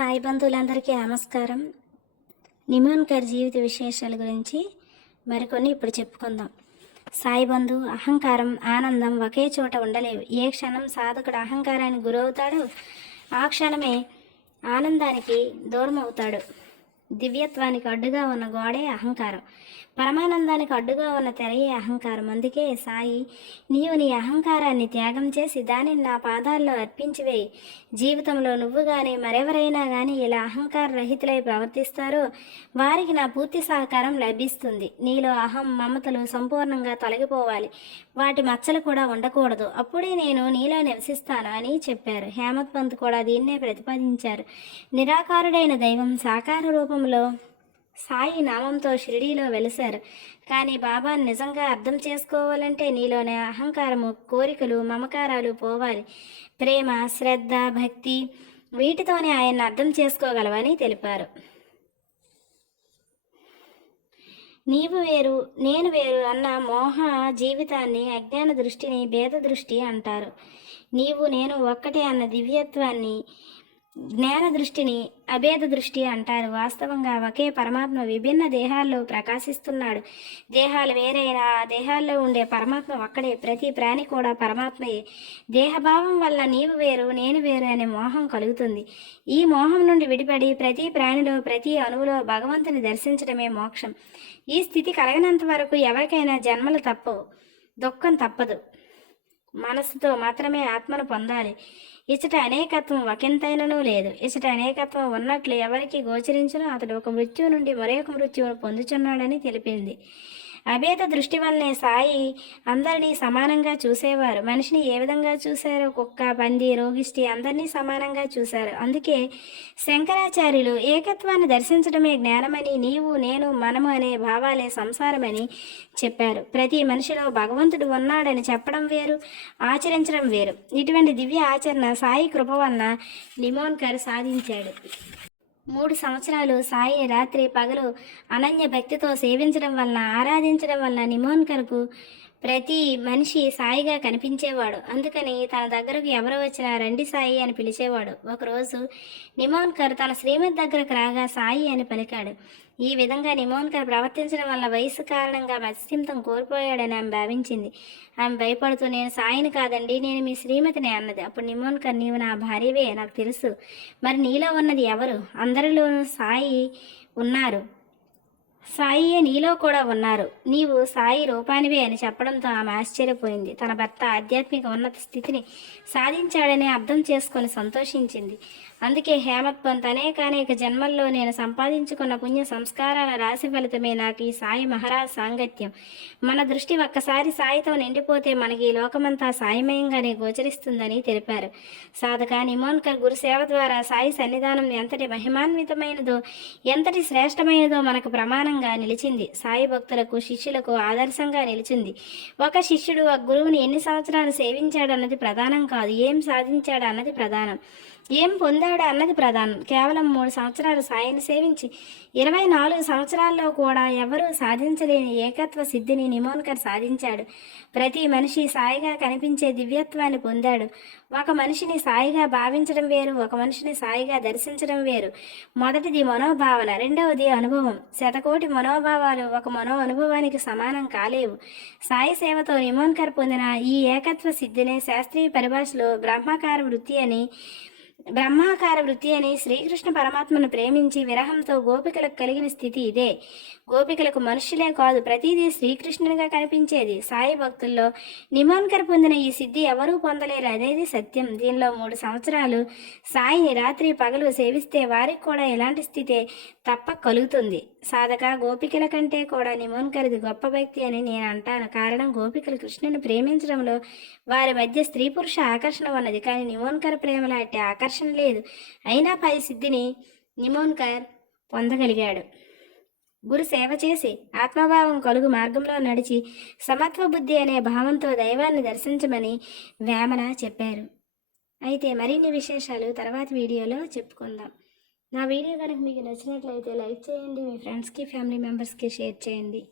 సాయి బంధువులందరికీ నమస్కారం. నిమోన్కర్ జీవిత విశేషాల గురించి మరికొన్ని ఇప్పుడు చెప్పుకుందాం. సాయి బంధు అహంకారం ఆనందం ఒకే చోట ఉండలేవు. ఏ క్షణం సాధకుడు అహంకారానికి గురవుతాడో ఆ క్షణమే ఆనందానికి దూరం అవుతాడు దివ్యత్వానికి అడ్డుగా ఉన్న గోడే అహంకారం. పరమానందానికి అడ్డుగా ఉన్న తెరయే అహంకారం. అందుకే సాయి నీవు నీ అహంకారాన్ని త్యాగం చేసి దానిని నా పాదాల్లో అర్పించివేయి జీవితంలో నువ్వు కానీ మరెవరైనా కానీ ఇలా అహంకార రహితులై ప్రవర్తిస్తారో వారికి నా పూర్తి సహకారం లభిస్తుంది. నీలో అహం మమతలు సంపూర్ణంగా తొలగిపోవాలి. వాటి మచ్చలు కూడా ఉండకూడదు. అప్పుడే నేను నీలో నివసిస్తాను అని చెప్పారు. హేమత్ పంత్ కూడా దీన్నే ప్రతిపాదించారు. నిరాకారుడైన దైవం సాకార రూపంలో సాయి నామంతో షిరిడీలో వెలిశారు. కానీ బాబా నిజంగా అర్థం చేసుకోవాలంటే నీలోని అహంకారము కోరికలు మమకారాలు పోవాలి. ప్రేమ శ్రద్ధ భక్తి వీటితోనే ఆయన్ని అర్థం చేసుకోగలవని తెలిపారు. నీవు వేరు నేను వేరు అన్న మోహ జీవితాన్ని అజ్ఞాన దృష్టిని భేద దృష్టి అంటారు. నీవు నేను ఒక్కటే అన్న దివ్యత్వాన్ని జ్ఞాన దృష్టిని అభేద దృష్టి అంటారు. వాస్తవంగా ఒకే పరమాత్మ విభిన్న దేహాల్లో ప్రకాశిస్తున్నాడు. దేహాలు వేరైనా ఆ దేహాల్లో ఉండే పరమాత్మ ఒక్కడే. ప్రతి ప్రాణి కూడా పరమాత్మయే. దేహభావం వల్ల నీవు వేరు నేను వేరు అనే మోహం కలుగుతుంది. ఈ మోహం నుండి విడిపడి ప్రతి ప్రాణిలో ప్రతి అణువులో భగవంతుని దర్శించడమే మోక్షం. ఈ స్థితి కలగనంత వరకు ఎవరికైనా జన్మలు తప్పవు. దుఃఖం తప్పదు. మనసుతో మాత్రమే ఆత్మను పొందాలి. ఇచ్చట అనేకత్వం ఒకంతైనను లేదు. ఇచ్చట అనేకత్వం ఉన్నట్లు ఎవరికి గోచరించినో అతడు ఒక మృత్యువు నుండి మరొక మృత్యువును పొందుచున్నాడని తెలిపింది. అభేద దృష్టి వల్లనే సాయి అందరినీ సమానంగా చూసేవారు. మనిషిని ఏ విధంగా చూశారో కుక్క పంది రోగిష్టి అందరినీ సమానంగా చూశారు. అందుకే శంకరాచార్యులు ఏకత్వాన్ని దర్శించడమే జ్ఞానమని నీవు నేను మనము అనే భావాలే సంసారమని చెప్పారు. ప్రతి మనిషిలో భగవంతుడు ఉన్నాడని చెప్పడం వేరు ఆచరించడం వేరు. ఇటువంటి దివ్య ఆచరణ సాయి కృప వలన లిమోన్కర్ సాధించాడు. మూడు సంవత్సరాలు సాయి రాత్రి పగలు అనన్య భక్తితో సేవించడం వలన ఆరాధించడం వలన నిమోన్కర్కు ప్రతి మనిషి సాయిగా కనిపించేవాడు. అందుకని తన దగ్గరకు ఎవరు వచ్చినా రండి సాయి అని పిలిచేవాడు. ఒకరోజు నిమోన్కర్ తన శ్రీమతి దగ్గరకు రాగా సాయి అని పలికాడు. ఈ విధంగా నిమోన్కర్ ప్రవర్తించడం వల్ల వయసు కారణంగా మత్స్యంతం కోల్పోయాడని ఆమె భావించింది. ఆమె భయపడుతూ నేను సాయిని కాదండి నేను మీ శ్రీమతిని అన్నది. అప్పుడు నిమోన్కర్ నీవు నా భార్యవే నాకు తెలుసు. మరి నీలో ఉన్నది ఎవరు? అందరిలోనూ సాయి ఉన్నారు. సాయియే నీలో కూడా ఉన్నారు. నీవు సాయి రూపానివే అని చెప్పడంతో ఆమె ఆశ్చర్యపోయింది. తన భర్త ఆధ్యాత్మిక ఉన్నత స్థితిని సాధించాడని అర్థం చేసుకొని సంతోషించింది. అందుకే హేమత్ పంత్ అనేక అనేక జన్మల్లో నేను సంపాదించుకున్న పుణ్య సంస్కారాల రాశి ఫలితమే నాకు ఈ సాయి మహారాజ్ సాంగత్యం. మన దృష్టి ఒక్కసారి సాయితో నిండిపోతే మనకి ఈ లోకమంతా సాయమయంగానే గోచరిస్తుందని తెలిపారు. సాధక నిమోన్కర్ గురుసేవ ద్వారా సాయి సన్నిధానం ఎంతటి మహిమాన్వితమైనదో ఎంతటి శ్రేష్టమైనదో మనకు ప్రమాణంగా నిలిచింది. సాయి భక్తులకు శిష్యులకు ఆదర్శంగా నిలిచింది. ఒక శిష్యుడు ఒక గురువుని ఎన్ని సంవత్సరాలు సేవించాడన్నది ప్రధానం కాదు. ఏం సాధించాడు అన్నది ప్రధానం. ఏం పొందాడు అన్నది ప్రధానం. కేవలం మూడు సంవత్సరాలు సాయిని సేవించి ఇరవై నాలుగు సంవత్సరాల్లో కూడా ఎవరూ సాధించలేని ఏకత్వ సిద్ధిని నిమోన్కర్ సాధించాడు. ప్రతి మనిషి సాయిగా కనిపించే దివ్యత్వాన్ని పొందాడు. ఒక మనిషిని సాయిగా భావించడం వేరు ఒక మనిషిని సాయిగా దర్శించడం వేరు. మొదటిది మనోభావన రెండవది అనుభవం. శతకోటి మనోభావాలు ఒక మనో అనుభవానికి సమానం కాలేవు. సాయి సేవతో నిమోన్కర్ పొందిన ఈ ఏకత్వ సిద్ధిని శాస్త్రీయ పరిభాషలో బ్రహ్మకార వృత్తి అని బ్రహ్మాకార వృత్తి అని శ్రీకృష్ణ పరమాత్మను ప్రేమించి విరహంతో గోపికలకు కలిగిన స్థితి ఇదే. గోపికలకు మనుషులే కాదు ప్రతిదీ శ్రీకృష్ణునిగా కనిపించేది. సాయి భక్తుల్లో నిమోన్కర్ పొందిన ఈ సిద్ధి ఎవరూ పొందలేరు. అనేది సత్యం. దీనిలో మూడు సంవత్సరాలు సాయిని రాత్రి పగలు సేవిస్తే వారికి కూడా ఇలాంటి స్థితే తప్ప కలుగుతుంది. సాధక గోపికల కంటే కూడా నిమోన్కరిది గొప్ప వ్యక్తి అని నేను అంటాను. కారణం గోపికలు కృష్ణుని ప్రేమించడంలో వారి మధ్య స్త్రీ పురుష ఆకర్షణ ఉన్నది. కానీ నిమోన్కర్ ప్రేమ లాంటి ఆకర్షణ లేదు. అయినా పై సిద్ధిని నిమోన్కర్ పొందగలిగాడు. గురు సేవ చేసి ఆత్మభావం కలుగు మార్గంలో నడిచి సమత్వ బుద్ధి అనే భావంతో దైవాన్ని దర్శించమని వేమన చెప్పారు. అయితే మరిన్ని విశేషాలు తర్వాత వీడియోలో చెప్పుకుందాం. నా వీడియో కనుక మీకు నచ్చినట్లయితే లైక్ చేయండి మీ ఫ్రెండ్స్కి ఫ్యామిలీ మెంబర్స్కి షేర్ చేయండి.